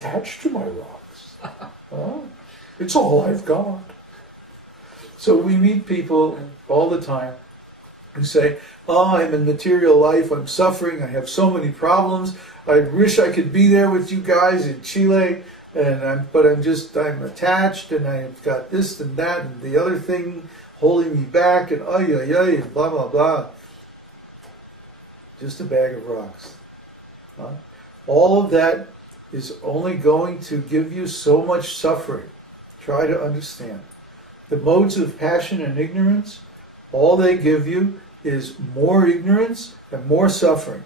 attached to my rocks. It's all I've got. So we meet people all the time who say, oh, I'm in material life, I'm suffering, I have so many problems, I wish I could be there with you guys in Chile, but I'm attached, and I've got this and that and the other thing holding me back, and and blah, blah, blah. Just a bag of rocks. All of that is only going to give you so much suffering. Try to understand. The modes of passion and ignorance, all they give you is more ignorance and more suffering.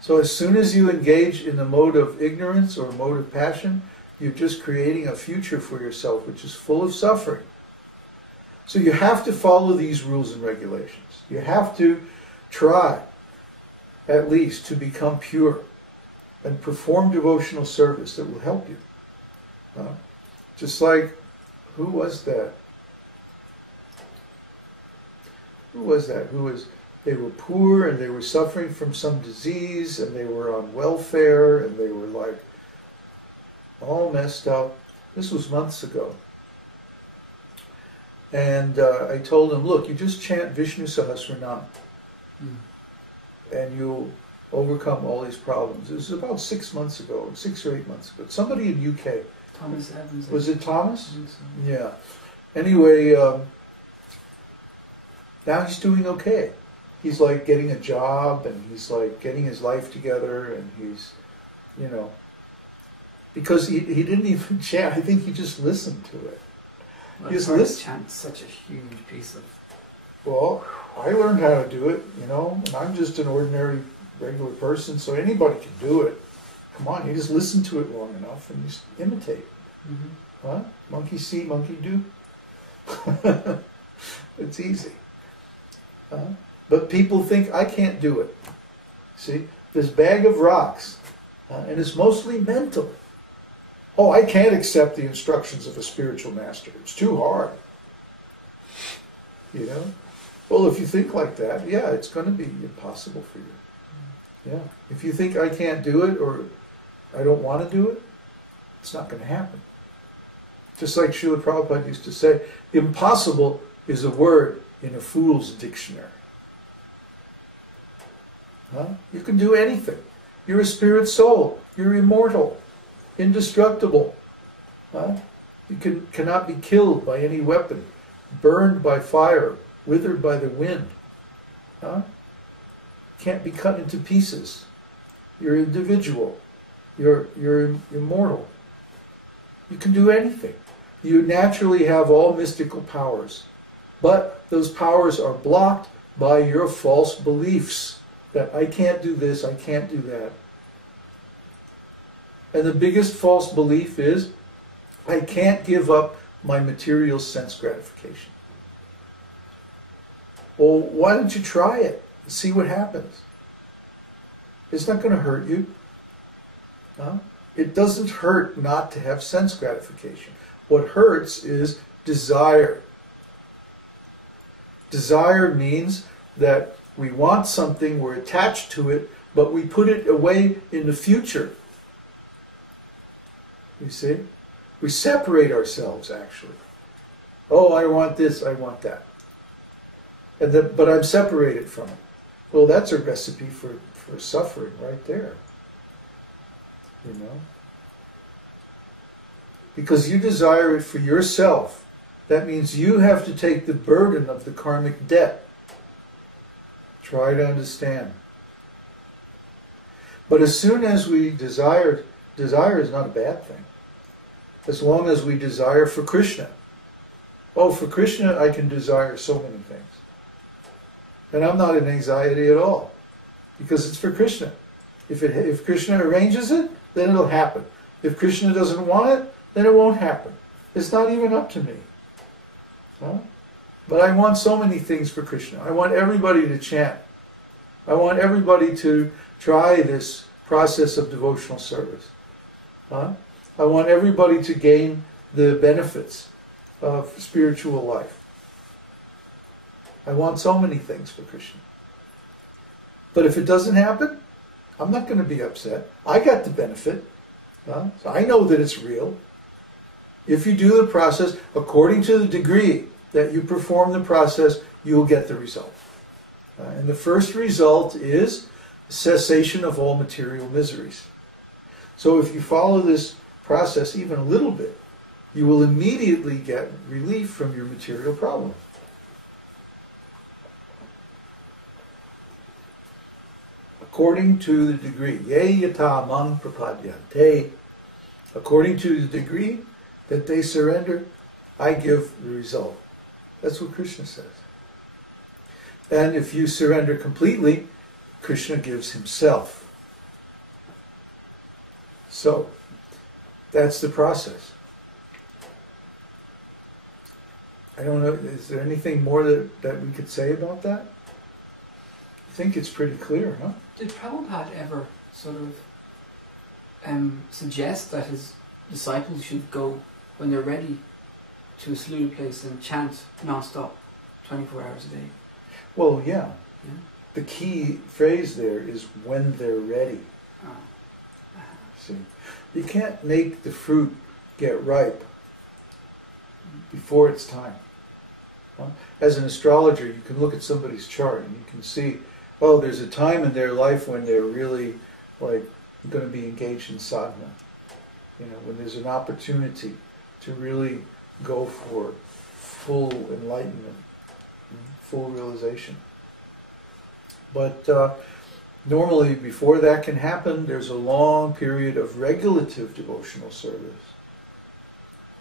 So as soon as you engage in the mode of ignorance or mode of passion, you're just creating a future for yourself which is full of suffering. So you have to follow these rules and regulations. You have to try, at least, to become pure and perform devotional service that will help you. Just like, who was that? They were poor and they were suffering from some disease and they were on welfare and they were like all messed up. This was months ago. And I told them, look, you just chant Vishnu Sahasranam and you'll overcome all these problems. It was about 6 months ago, 6 or 8 months ago. Somebody in UK. Thomas Evans. Was it Thomas? I think so. Yeah. Anyway, now he's doing okay. He's like getting a job and he's like getting his life together and he's, because he didn't even chant. I think he just listened to it. Well, it's hard to chant such a huge piece of... Well, I learned how to do it, and I'm just an ordinary, regular person, so anybody can do it. Come on, you just listen to it long enough and just imitate. Huh? Monkey see, monkey do. It's easy. But people think, I can't do it. See, this bag of rocks, and it's mostly mental. Oh, I can't accept the instructions of a spiritual master. It's too hard. Well, if you think like that, yeah, it's going to be impossible for you. Yeah. If you think I can't do it or I don't want to do it, it's not going to happen. Just like Śrīla Prabhupada used to say, impossible is a word in a fool's dictionary. You can do anything. You're a spirit soul. You're immortal, indestructible. You cannot be killed by any weapon, burned by fire, withered by the wind. Can't be cut into pieces. You're individual. You're immortal. You can do anything. You naturally have all mystical powers, but those powers are blocked by your false beliefs that I can't do this, I can't do that. And the biggest false belief is, I can't give up my material sense gratification. Well, why don't you try it and see what happens? It's not going to hurt you. It doesn't hurt not to have sense gratification. What hurts is desire. Desire means that we want something, we're attached to it, but we put it away in the future. You see? We separate ourselves, actually. Oh, I want this, I want that. But I'm separated from it. Well, that's a recipe for suffering right there. Because you desire it for yourself. That means you have to take the burden of the karmic debt. Try to understand. But as soon as we desire is not a bad thing. As long as we desire for Krishna. Oh, for Krishna I can desire so many things. And I'm not in anxiety at all. Because it's for Krishna. If Krishna arranges it, then it'll happen. If Krishna doesn't want it, then it won't happen. It's not even up to me. But I want so many things for Krishna. I want everybody to chant. I want everybody to try this process of devotional service. I want everybody to gain the benefits of spiritual life. I want so many things for Krishna. But if it doesn't happen, I'm not going to be upset. I got the benefit. So I know that it's real. If you do the process according to the degree that you perform the process, you will get the result. And the first result is cessation of all material miseries. So if you follow this process even a little bit, you will immediately get relief from your material problems. According to the degree, ye yata mang prapadyante, according to the degree that they surrender, I give the result. That's what Krishna says. And if you surrender completely, Krishna gives himself. So, that's the process. I don't know, is there anything more that we could say about that? I think it's pretty clear, huh? Did Prabhupada ever sort of suggest that his disciples should go, when they're ready, to a secluded place and chant non-stop, 24 hours a day? Well, yeah. The key phrase there is when they're ready. Oh. See, you can't make the fruit get ripe before it's time. As an astrologer, you can look at somebody's chart and you can see, oh, there's a time in their life when they're really going to be engaged in sadhana. When there's an opportunity to really go for full enlightenment, full realization. But normally, before that can happen, there's a long period of regulative devotional service.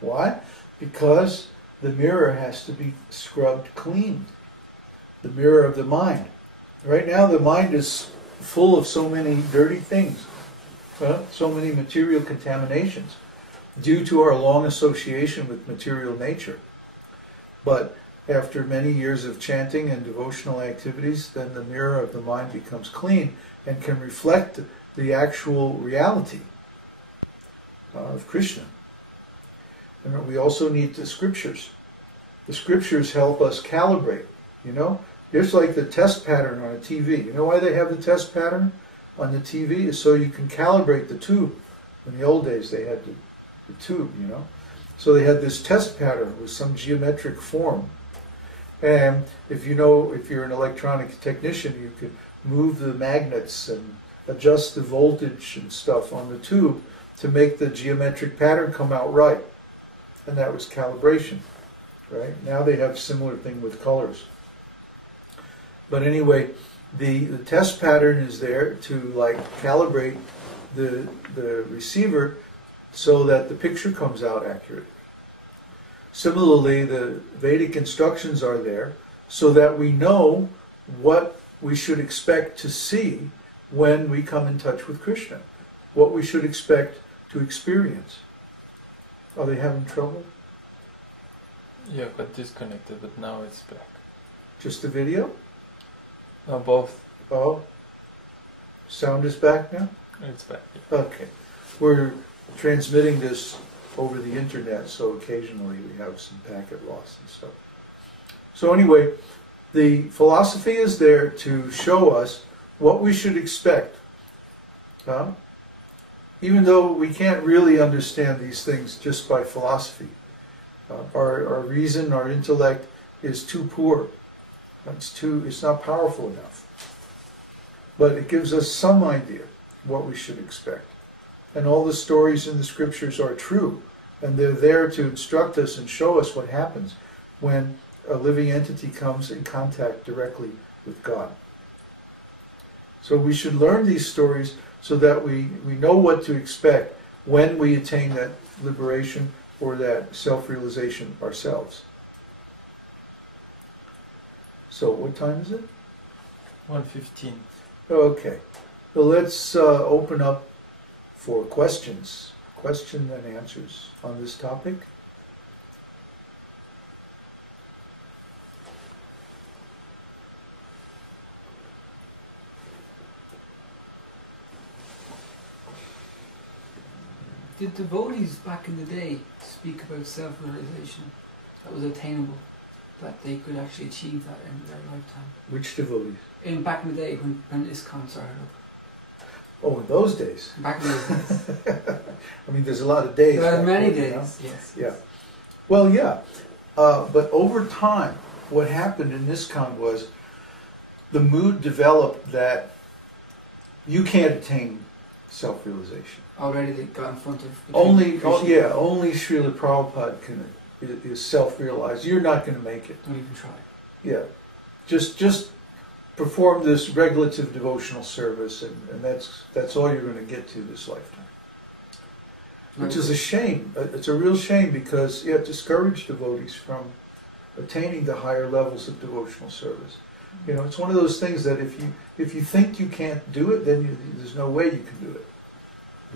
Why? Because the mirror has to be scrubbed clean. The mirror of the mind. Right now, the mind is full of so many dirty things, so many material contaminations, due to our long association with material nature. But after many years of chanting and devotional activities, then the mirror of the mind becomes clean and can reflect the actual reality of Krishna. And we also need the scriptures. The scriptures help us calibrate, Just like the test pattern on a TV. You know why they have the test pattern on the TV? Is so you can calibrate the tube. In the old days they had the tube, So they had this test pattern with some geometric form. And if you're an electronic technician, you could move the magnets and adjust the voltage and stuff on the tube to make the geometric pattern come out right. And that was calibration, right? Now they have similar thing with colors. But anyway, the test pattern is there to calibrate the receiver so that the picture comes out accurate. Similarly, the Vedic instructions are there so that we know what we should expect to see when we come in touch with Krishna, what we should expect to experience. Are they having trouble? Yeah, got disconnected, but now it's back. Just the video? No, both. Oh, sound is back now? It's back, yeah. Okay. We're transmitting this over the internet, so occasionally we have some packet loss and stuff. So anyway, the philosophy is there to show us what we should expect. Even though we can't really understand these things just by philosophy. Our reason, our intellect is too poor. It's not powerful enough. But it gives us some idea what we should expect. And all the stories in the scriptures are true. And they're there to instruct us and show us what happens when a living entity comes in contact directly with God. So we should learn these stories so that we know what to expect when we attain that liberation or that self-realization ourselves. So what time is it? 1:15. Okay. So let's open up for questions and answers on this topic. Did devotees back in the day speak about self-realization that was attainable, that they could actually achieve that in their lifetime? Which devotees? Back in the day when ISKCON started up. Oh, in those days. Back in those days. I mean, there's a lot of days. There are back many then, you know? days, yes. Yeah. Well, yeah. But over time, what happened in ISKCON was the mood developed that you can't attain self-realization. Already they got in front of... Only Śrīla Prabhupada is self-realized. You're not going to make it. Don't even try. Yeah. Just perform this regulative devotional service, and that's all you're going to get to this lifetime. Which is a shame. It's a real shame because it discouraged devotees from attaining the higher levels of devotional service. You know, it's one of those things that if you think you can't do it, then there's no way you can do it.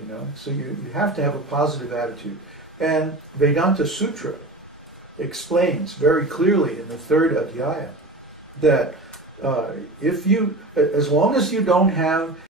You know, so you have to have a positive attitude. And Vedanta Sutra explains very clearly in the third adhyaya that as long as you don't have